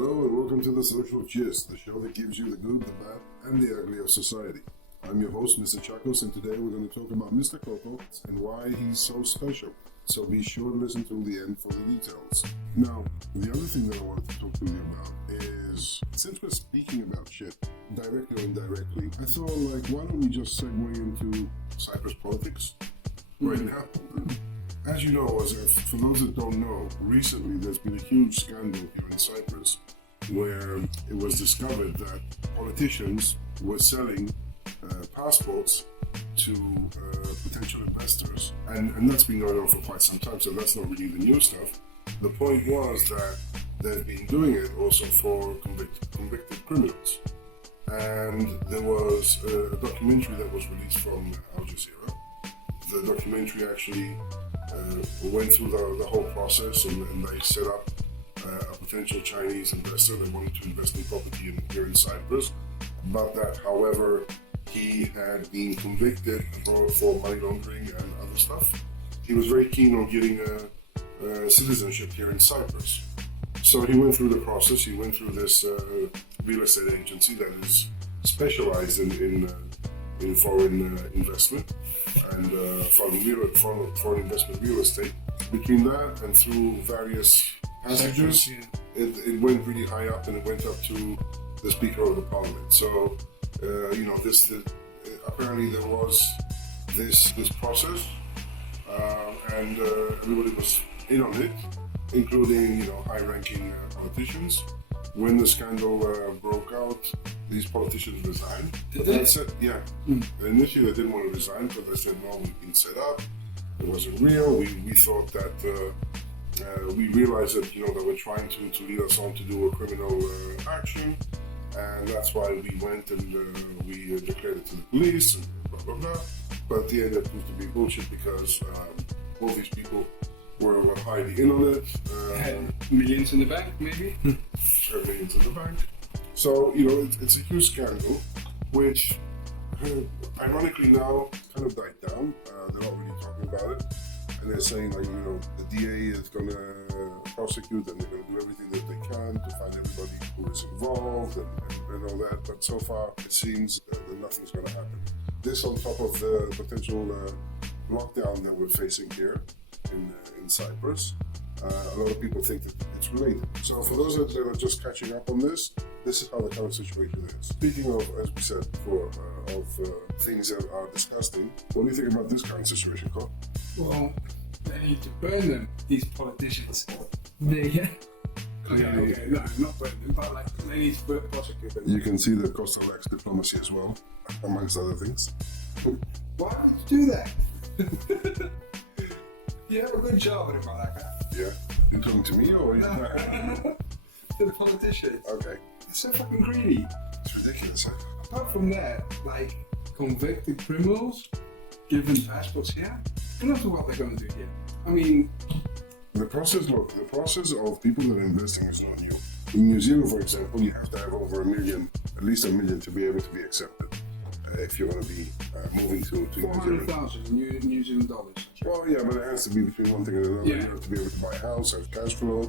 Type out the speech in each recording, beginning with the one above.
Hello and welcome to the Social Gist, the show that gives you the good, the bad, and the ugly of society. I'm your host, Mr. Chacos, and today we're going to talk about Mr. Cocco and why he's so special. So be sure to listen till the end for the details. Now, the other thing that I wanted to talk to you about is, since we're speaking about shit, directly or indirectly, I thought, why don't we just segue into Cyprus politics right now? As you know, for those that don't know, recently there's been a huge scandal here in Cyprus where it was discovered that politicians were selling passports to potential investors. And that's been going on for quite some time, so that's not really the new stuff. The point was that they've been doing it also for convicted criminals. And there was a documentary that was released from Al Jazeera. The documentary actually went through the whole process, and they set up a potential Chinese investor that wanted to invest in property here in Cyprus, but that, however, he had been convicted for money laundering and other stuff. He was very keen on getting a citizenship here in Cyprus. So he went through the process. He went through this real estate agency that is specialized in foreign investment and foreign investment real estate. Between that and through various passages, it went really high up, and it went up to the Speaker of the Parliament. So, apparently there was this process, and everybody was in on it, including high-ranking politicians. When the scandal broke out, these politicians resigned. Did they? Yeah. Initially, they didn't want to resign because they said, no, we've been set up. It wasn't real. We thought that, we realized that, they were trying to lead us on to do a criminal action. And that's why we went and we declared it to the police and blah, blah, blah. But at the end, it proved to be bullshit because all these people were highly in on it. Had millions in the bank, maybe? Had millions in the bank. So, it's a huge scandal, which ironically now kind of died down. They're not really talking about it. And they're saying, the DA is going to prosecute and they're going to do everything that they can to find everybody who is involved and all that. But so far, it seems that nothing's going to happen. This on top of the potential lockdown that we're facing here in Cyprus. A lot of people think that it's related. So for those that are just catching up on this is how the current situation is. Speaking of, as we said before, of things that are disgusting, what do you think about this current situation, Cocco? Well, they need to burn them, these politicians. Okay, no, not burn them, but they need to prosecute them. You can see the cost of X diplomacy as well, amongst other things. Why would you do that? You have a good job with about that guy. Yeah? You talking to me or? To the politicians. Okay. They're so fucking greedy. It's ridiculous. Apart from that, convicted criminals given passports here, who knows what they're going to do here? I mean, the process of people that are investing is not new. In New Zealand, for example, you have to have over at least a million to be able to be accepted. If you're going to be moving to New Zealand. 400,000 New Zealand dollars. Well, yeah, but it has to be between one thing and another. Yeah. You have to be able to buy a house, have cash flow,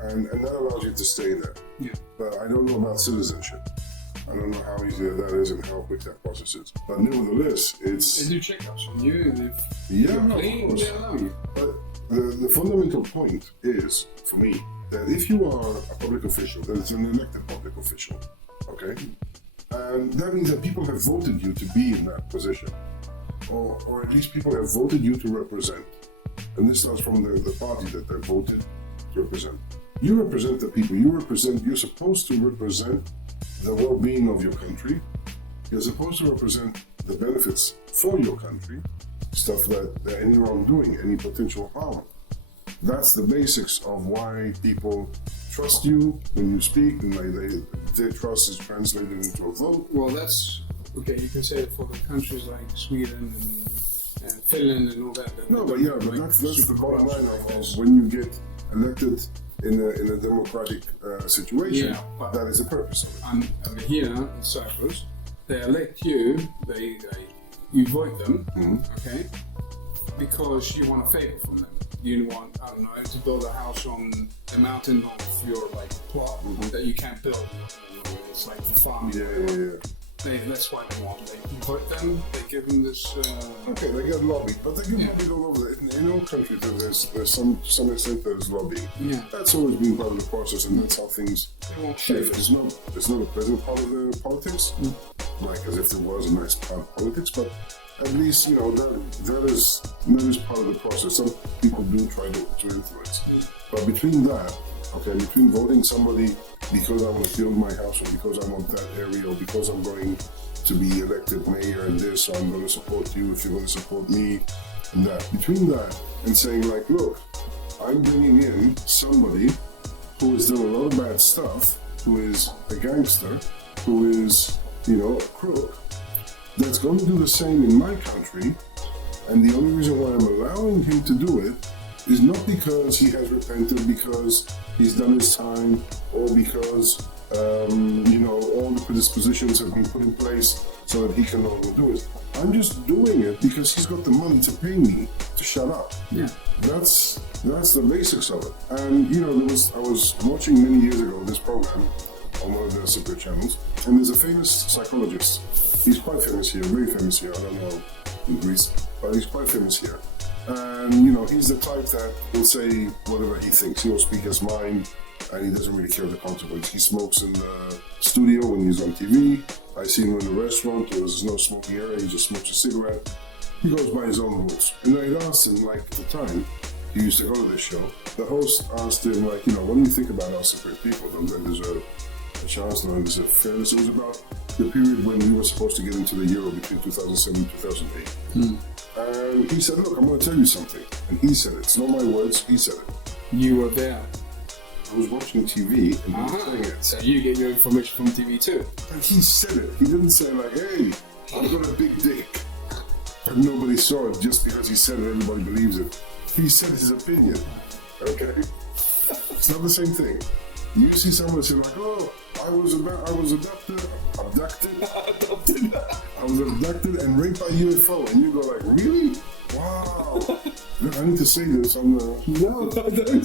and that allows you to stay there. Yeah. But I don't know about citizenship. I don't know how easy that is and how quick that process is. But nevertheless, it's... They do checkups on you, and if yeah, you're no, clean, of course. they allow you. But the fundamental point is, for me, that if you are a public official, that is an elected public official, okay? And that means that people have voted you to be in that position. Or at least people have voted you to represent. And this starts from the party that they voted to represent. You represent the people. You're supposed to represent the well-being of your country. You're supposed to represent the benefits for your country, stuff that any wrongdoing, any potential harm. That's the basics of why people trust you when you speak, and their trust is translated into a vote. Well, that's okay. You can say it for the countries like Sweden and Finland and all that. No, but that's the bottom line of when you get elected in a democratic situation. Yeah, but that is the purpose of it. And here in Cyprus, they elect you. You vote them, okay, because you want a favor from them. you want, I don't know, to build a house on the mountain of your like plot that you can't build. You know, it's like for farming. Yeah. That's why they want. They vote them. They give them this. Okay, they get lobbied, but they get lobbied all over. In all countries, there's some extent there's lobbying. Yeah. That's always been part of the process, and that's how things They won't shift. It's not a pleasant part of the politics, like as if there was a nice part of politics, but at least that is part of the process. Some people do try to influence, but between voting somebody because I want to build my house, or because I want that area, or because I'm going to be elected mayor and this, so I'm going to support you if you're going to support me, and that. Between that and saying like, look, I'm bringing in somebody who has done a lot of bad stuff, who is a gangster, who is, a crook, that's going to do the same in my country, and the only reason why I'm allowing him to do it is not because he has repented, because he's done his time, or because all the predispositions have been put in place so that he can no longer do it. I'm just doing it because he's got the money to pay me to shut up. Yeah. That's the basics of it. And I was watching many years ago this program on one of the Cypriot channels, and there's a famous psychologist. He's quite famous here, very famous here. I don't know in Greece, but he's quite famous here. And he's the type that will say whatever he thinks. He will speak his mind, and he doesn't really care the consequences. He smokes in the studio when he's on TV. I see him in a restaurant where there's no smoking area. He just smokes a cigarette. He goes by his own rules. And I asked him, like at the time, he used to go to this show. The host asked him, like, what do you think about us Cypriot people? Don't they deserve a chance? Don't they deserve fairness? It was about the period when we were supposed to get into the Euro between 2007 and 2008. And he said, look, I'm going to tell you something. And he said it. It's not my words. He said it. You were there. I was watching TV and he was saying it. So you get your information from TV too. And he said it. He didn't say like, hey, I've got a big dick. But nobody saw it just because he said it, everybody believes it. He said his opinion. Okay? It's not the same thing. You see someone say like, oh, I was abducted. I was abducted and raped by UFO. And you go like, really? Wow. I need to say this on the... No, don't.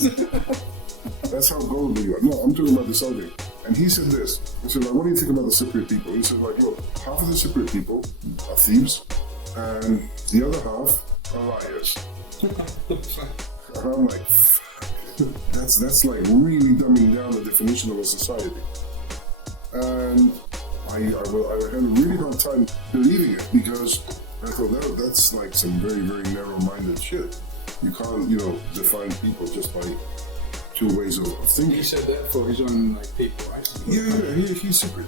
That's how gullible you are. No, I'm talking about the subject. And he said this. He said, like, what do you think about the Cypriot people? He said, like, look, half of the Cypriot people are thieves, and the other half are liars. And I'm like, fuck. That's like really dumbing down the definition of a society. And I had a really hard time believing it, because I thought that's like some very, very narrow-minded shit. You can't, define people just by two ways of thinking. He said that for his own people, right? Yeah, he's Cypriot.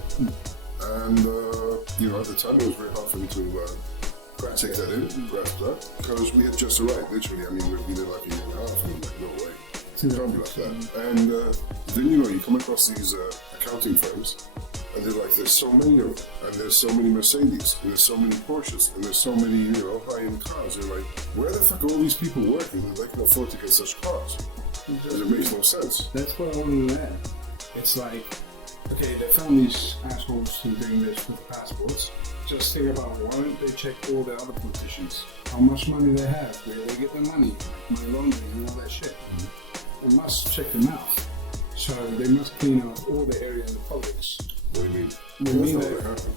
And, at the time it was very hard for me to take that in, grasp that, because we had just arrived, literally. I mean, we'd been there like a year and a half, and I'm like, no way. It can't be like that. And then, you come across these accounting firms, and they're like, there's so many of them, and there's so many Mercedes, and there's so many Porsches, and there's so many, high-end cars. They're like, where the fuck are all these people working that they can afford to get such cars? Because it makes no sense. That's what I wanted to add. It's like, okay, they found these assholes who are doing this with passports. Just think about, why don't they check all the other politicians? How much money they have, where they get their money, like money laundering and all that shit. They must check them out. So they must clean out all the area in the politics. What do you mean? That's not going to happen.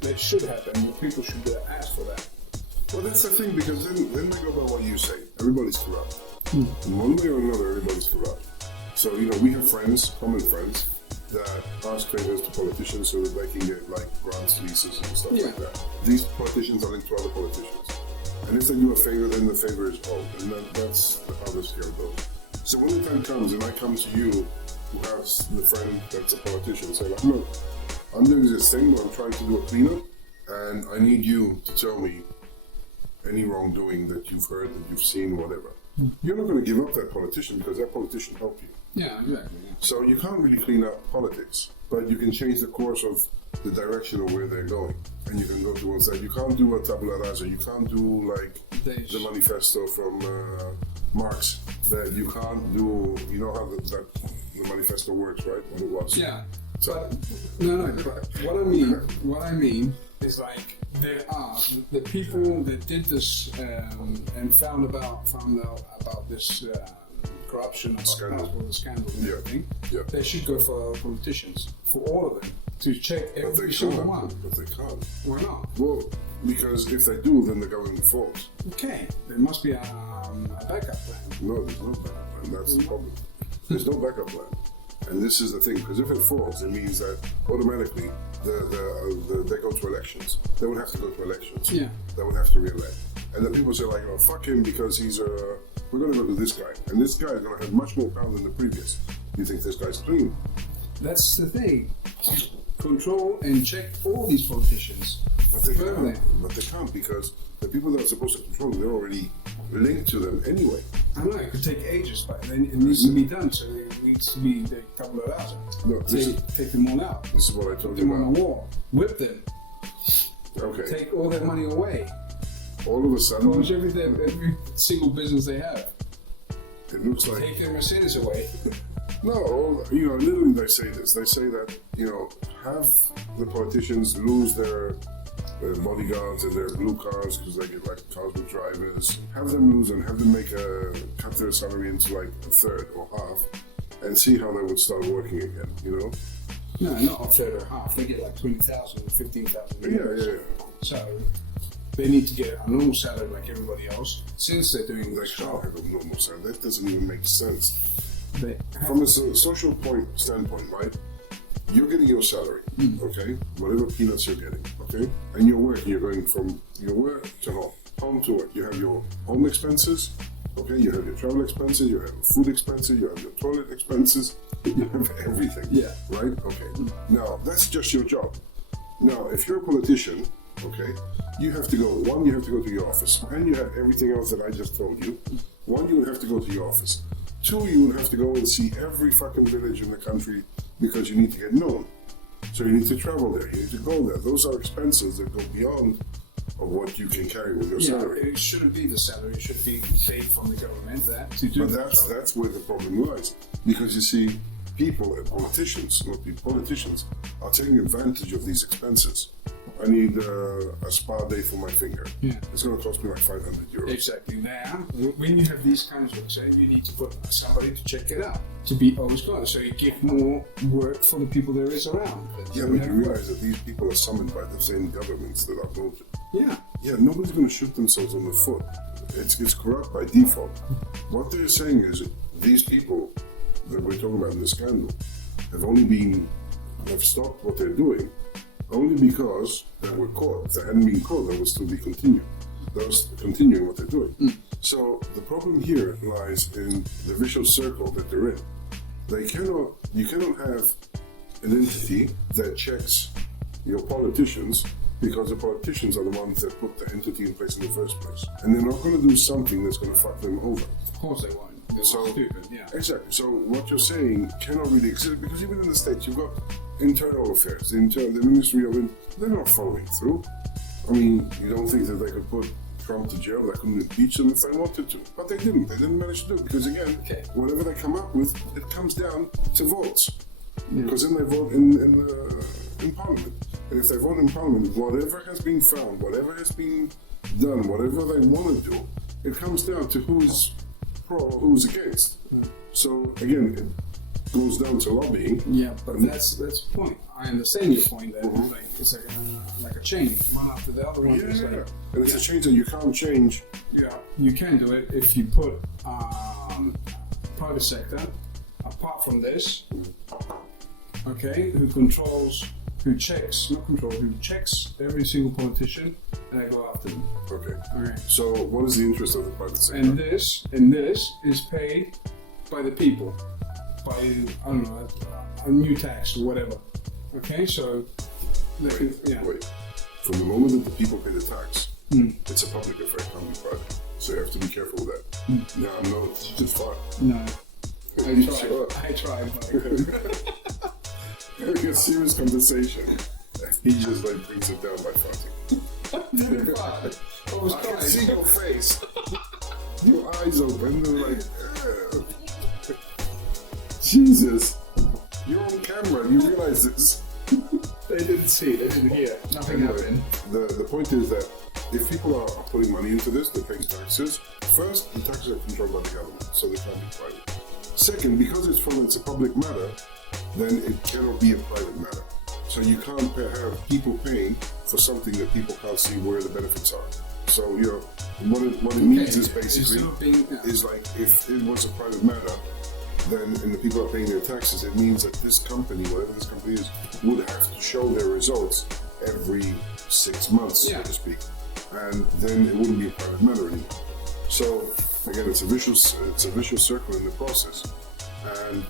That should happen. People should ask for that. Well, that's the thing, because then they go by what you say. Everybody's corrupt. In one way or another, everybody's corrupt. So, we have friends, common friends, that ask favors to politicians so that they can get, like, grants, leases, and stuff like that. These politicians are linked to other politicians. And if they do a favor, then the favor is owed. And that's how this scale goes. So when the time comes and I come to you, who has the friend that's a politician, say, like, look, I'm doing this thing where I'm trying to do a cleanup, and I need you to tell me any wrongdoing that you've heard, that you've seen, whatever. You're not going to give up that politician because that politician helped you. Yeah, exactly. Yeah. So you can't really clean up politics, but you can change the course of the direction of where they're going, and you can go towards that. You can't do a tabula rasa. You can't do like the manifesto from Marx. That you can't do. You know how the manifesto works, right? What it was. Yeah. So But, no. But what I mean is like there are the people that did this and found out about this corruption, about passport, the scandal and everything. Yeah. They should go for politicians, for all of them, to check every single one. But they can't. Why not? Well, because if they do, then the government falls. Okay, there must be a backup plan. No, there's no backup plan. That's the problem. There's no backup plan. And this is the thing, because if it falls, it means that automatically they go to elections. They would have to go to elections. Yeah. They would have to re-elect. And then people say like, oh, fuck him because we're going to go to this guy. And this guy is going to have much more power than the previous. You think this guy's clean? That's the thing. Control and check all these politicians. But they can't because the people that are supposed to control them, they're already linked to them anyway. I know it could take ages, but then it needs to be done. So it needs to be a couple of hours. No, Take them all out. This is what I told Put you them on about. a wall. Whip them. Okay. Take all their money away. All of a sudden, Close every single business they have. it looks like Take their Mercedes away. no. Literally, they say this. They say that have the politicians lose their bodyguards and their blue cars because they get like cars with drivers. Have them lose and have them cut their salary into like a third or half, and see how they would start working again. No, not a third or half. They get like 20,000 or 15,000. Yeah. So they need to get a normal salary like everybody else since they're doing They this can't job. have a normal salary. That doesn't even make sense. They have From a social standpoint, right? You're getting your salary, okay? Whatever peanuts you're getting, okay? And you're working. You're going from your work to home to work. You have your home expenses, okay? You have your travel expenses. You have food expenses. You have your toilet expenses. You have everything. Yeah. Right? Okay. Now that's just your job. Now, if you're a politician, okay, you have to go. One, you have to go to your office, and you have everything else that I just told you. One, you would have to go to your office. Two, you would have to go and see every fucking village in the country because you need to get known. So you need to travel there. You need to go there. Those are expenses that go beyond of what you can carry with your salary. It shouldn't be the salary. It should be paid from the government to do But that. that's where the problem lies. Because you see, people and politicians, politicians, are taking advantage of these expenses. I need a spa day for my finger. Yeah. It's going to cost me like 500 euros. Exactly. Now, when you have these kinds of exams, you need to put somebody to check it out, to be always gone. So you give more work for the people there is around. Yeah, but you realize that these people are summoned by the same governments that are voted. Yeah. Yeah, nobody's going to shoot themselves on the foot. It's corrupt by default. What they're saying is these people that we're talking about in the scandal have stopped what they're doing only because they were caught. If they hadn't been caught, they would still be continuing. They were continuing what they're doing. So the problem here lies in the vicious circle that they're in. You cannot have an entity that checks your politicians because the politicians are the ones that put the entity in place in the first place. And they're not going to do something that's going to fuck them over. Of course they won't. They're stupid, yeah. Exactly. So what you're saying cannot really exist because even in the States, you've got internal affairs. The Ministry of they're not following through. I mean, you don't think that they could put Trump to jail? They couldn't impeach him if they wanted to, but they didn't. They didn't manage to do it because again, whatever they come up with, it comes down to votes. Because then they vote in Parliament, and if they vote in Parliament, whatever has been found, whatever has been done, whatever they want to do, it comes down to who's pro, who's against. So again, it goes down to lobbying. Yeah, but that's the point. I understand your point that it's like a chain, one after the other one. Yeah, and it's a change that you can't change. Yeah, you can do it if you put private sector apart from this. Okay, who checks every single politician, and I go after them. Okay. Okay. So what is the interest of the private sector? And this is paid by the people, by I don't know a new tax or whatever. Okay, so Wait. From the moment that the people pay the tax, it's a public affair, it can't be private. So you have to be careful with that. Yeah, I'm not just far. No, I tried. Sure. I tried, but I couldn't. Having a serious conversation, he just like brings it down by farting. Didn't fart. I was I can trying. see your face. Your eyes open, they're like, "Ugh." Jesus. You're on camera, you realize this. They didn't see, they didn't hear. Nothing happened. The point is that if people are putting money into this, they're paying taxes. First, the taxes are controlled by the government, so they can't be private. Second, because it's a public matter, then it cannot be a private matter. So you can't have people paying for something that people can't see where the benefits are. So, what it means is basically, is like, if it was a private matter, then, and the people are paying their taxes, it means that this company, whatever this company is, would have to show their results every 6 months, so to speak. And then it wouldn't be a private matter anymore. So, again, it's a vicious circle in the process. And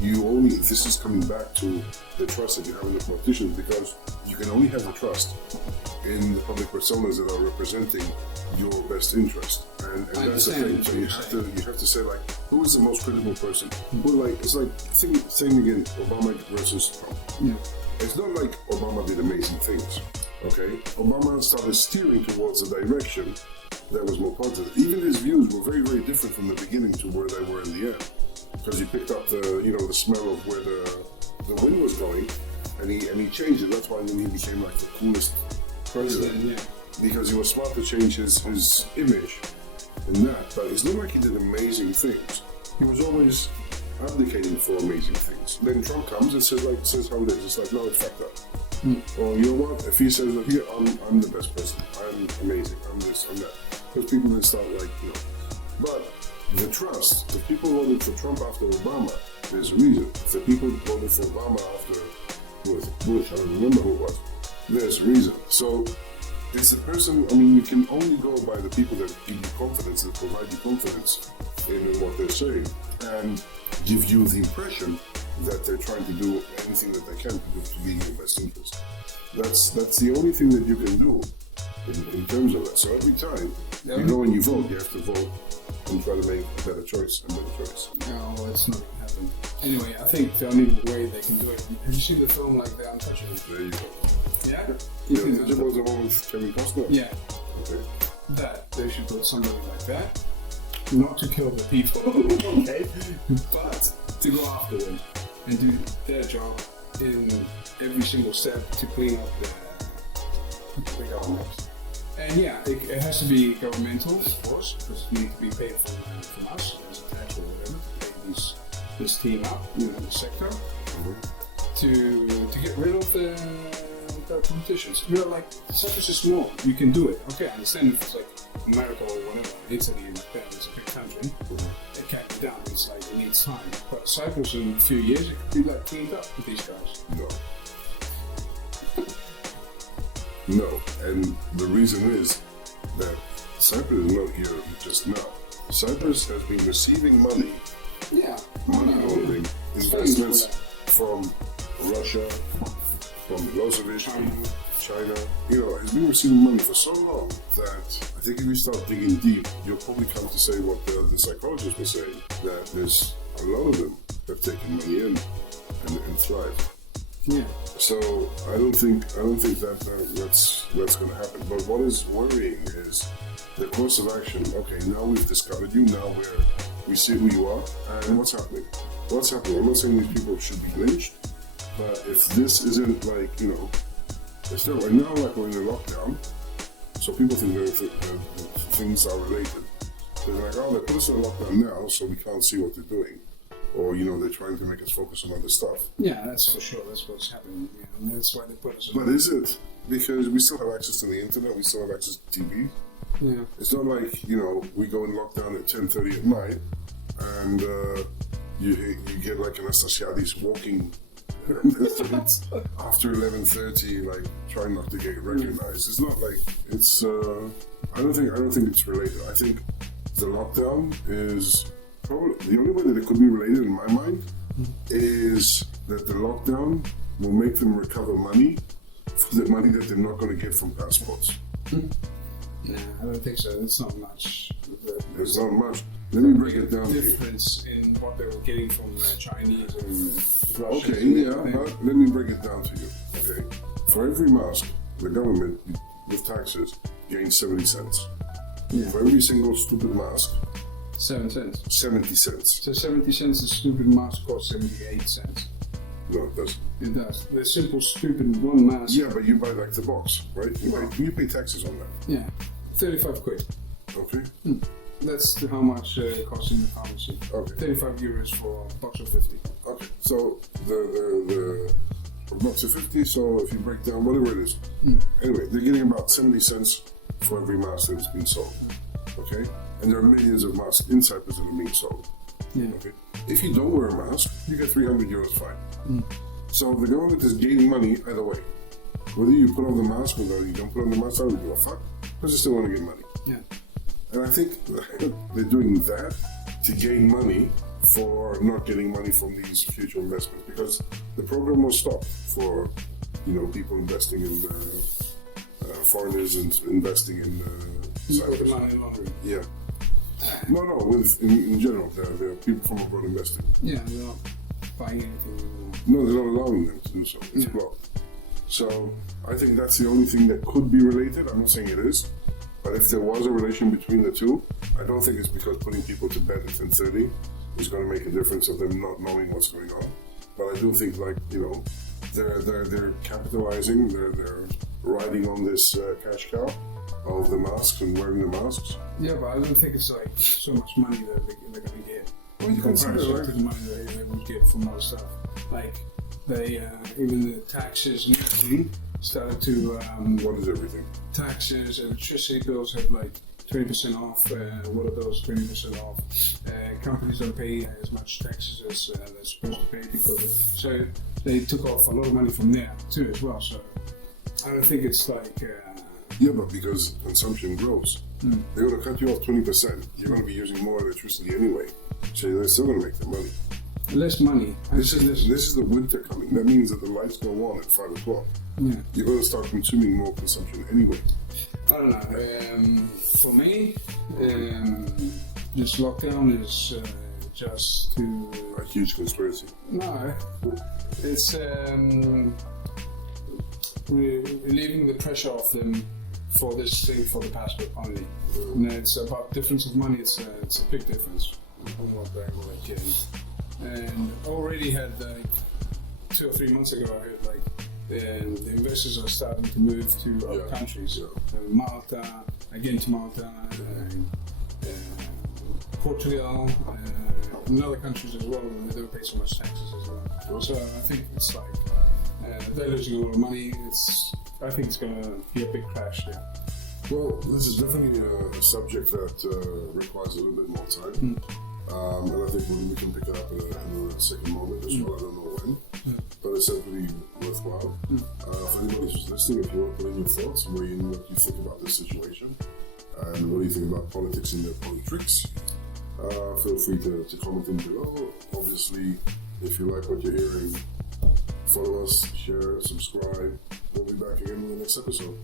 this is coming back to the trust that you have in the politicians, because you can only have the trust in the public personas that are representing your best interest, and that's the thing. So you have to say, like, who is the most credible person? Well, like, it's like same again, Obama versus Trump. Yeah. It's not like Obama did amazing things. Okay, Obama started steering towards a direction that was more positive. Even his views were very, very different from the beginning to where they were in the end, because he picked up the smell of where the wind was going, and he changed it. That's why then he became like the coolest president. Yeah. Because he was smart to change his image in that. But it's not like he did amazing things. He was always advocating for amazing things. Then Trump comes and says how it is. It's like, no, it's fucked up. Well, you know what? If he says, look here, I'm the best person. I'm amazing. I'm this, I'm that. Because people then start like, But the trust, the people voted for Trump after Obama, there's a reason. The people voted for Obama after Bush, I don't remember who it was. There's a reason. So it's the person, you can only go by the people that give you confidence, that provide you confidence in what they're saying, and give you the impression that they're trying to do anything that they can to do to be in your best interest. That's the only thing that you can do in terms of that. So every time you go and you vote, you have to vote and try to make a better choice. No, it's not going to happen. Anyway, I think the only way they can do it. Have you seen the film like The Untouchables? There you go. Yeah? It was the one with Kevin Costner? Yeah. Okay. That they should put somebody like that, not to kill the people, okay, but to go after them and do their job in every single step to clean up the government. And yeah, it has to be governmental, of course, because it needs to be paid from us as a tax or whatever to pay this team up, the sector, to get rid of the politicians. Like, Cyprus is small, you can do it. Okay, I understand if it's like America or whatever, Italy and like that, it's a big country, it can't be done, it's like it needs time. But Cyprus in a few years, it could be like cleaned up with these guys. No, and the reason is that Cyprus is not here just now. Cyprus has been receiving money, money laundering, investments from Russia, from Milosevic, China. It's been receiving money for so long that I think if you start digging deep, you'll probably come to say what the psychologists were saying, that there's a lot of them have taken money in and thrived. Yeah. So I don't think that's going to happen. But what is worrying is the course of action. Okay, now we've discovered you. Now we see who you are, and what's happening. I'm not saying these people should be lynched, but if this isn't like it's still right now like we're in a lockdown, so people think that things are related. They're like, they put us in a lockdown now, so we can't see what they're doing. Or, they're trying to make us focus on other stuff. Yeah, that's for sure. That's what's happening. Yeah, and that's why they put us But is it? Because we still have access to the internet, we still have access to TV. Yeah. It's not like, we go in lockdown at 10:30 at night and you get like Anastasiadis walking after 11:30, like trying not to get recognized. It's not like it's. I don't think it's related. I think the lockdown is. Probably, the only way that it could be related in my mind is that the lockdown will make them recover money for the money that they're not going to get from passports. Nah, I don't think so. It's not much. There's not much. Let me break it down to you. Difference in what they were getting from Chinese and Russians. Okay, yeah, but let me break it down to you. Okay, for every mask, the government, with taxes, gains 70 cents. Yeah. For every single stupid mask, 7 cents. 70 cents. So 70 cents a stupid mask costs 78 cents. No, it doesn't. It does. The simple, stupid one mask. Yeah, but you buy like the box, right? You pay taxes on that. Yeah. 35 quid. Okay. That's how much it costs in the pharmacy. Okay. 35 euros for a box of 50. Okay. So the box of 50. So if you break down whatever it is, anyway, they're getting about 70 cents for every mask that's been sold. Okay. And there are millions of masks in Cyprus that are being sold. Yeah. Okay. If you don't wear a mask, you get 300 euros fine. So the government is gaining money either way. Whether you put on the mask or you don't put on the mask, I don't give a fuck. Because they still want to get money. Yeah. And I think they're doing that to gain money for not getting money from these future investments. Because the program was stopped for, people investing in foreigners and investing in Cyprus. Money laundering. Yeah. No, in general, there are people from abroad investing. Yeah, they're not buying anything. No, they're not allowing them to do so. It's blocked. So I think that's the only thing that could be related. I'm not saying it is, but if there was a relation between the two, I don't think it's because putting people to bed at 10:30 is going to make a difference of them not knowing what's going on. But I do think, they're capitalizing, they're riding on this cash cow of the masks and wearing the masks. Yeah, but I don't think it's like so much money that they're going to get. Well, you can say that, right? To the money that they would get from other stuff. Like, they, even the taxes and everything started to... What is everything? Taxes, electricity bills have like 20% off. What are those 20% off? Companies don't pay as much taxes as they're supposed to pay so they took off a lot of money from there too as well. So I don't think it's like... Yeah, but because consumption grows, they're going to cut you off 20%. You're going to be using more electricity anyway, so they're still going to make the money. Less money. This is the winter coming. That means that the lights go on at 5 o'clock. Yeah. You're going to start consuming more consumption anyway. I don't know. For me, this lockdown is just to... A huge conspiracy. No, it's relieving the pressure off them for this thing, for the passport only. It's about difference of money. It's a big difference on what they're getting. And already had 2 or 3 months ago, I heard the investors are starting to move to other countries. Yeah. Malta, again to Malta, Portugal, and other countries as well, and they don't pay so much taxes as well. So I think it's like they're losing a lot of money. I think it's going to be a big crash there. Well, this is definitely a subject that requires a little bit more time. And I think we can pick it up in a second moment as well. I don't know when, but it's definitely worthwhile. For anybody who's listening, if you want to put in your thoughts, weigh in what you think about this situation, and what do you think about politics and their politics, feel free to comment in below. Obviously, if you like what you're hearing, follow us, share, subscribe. We'll be back again with the next episode.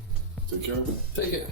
Take care. Take care.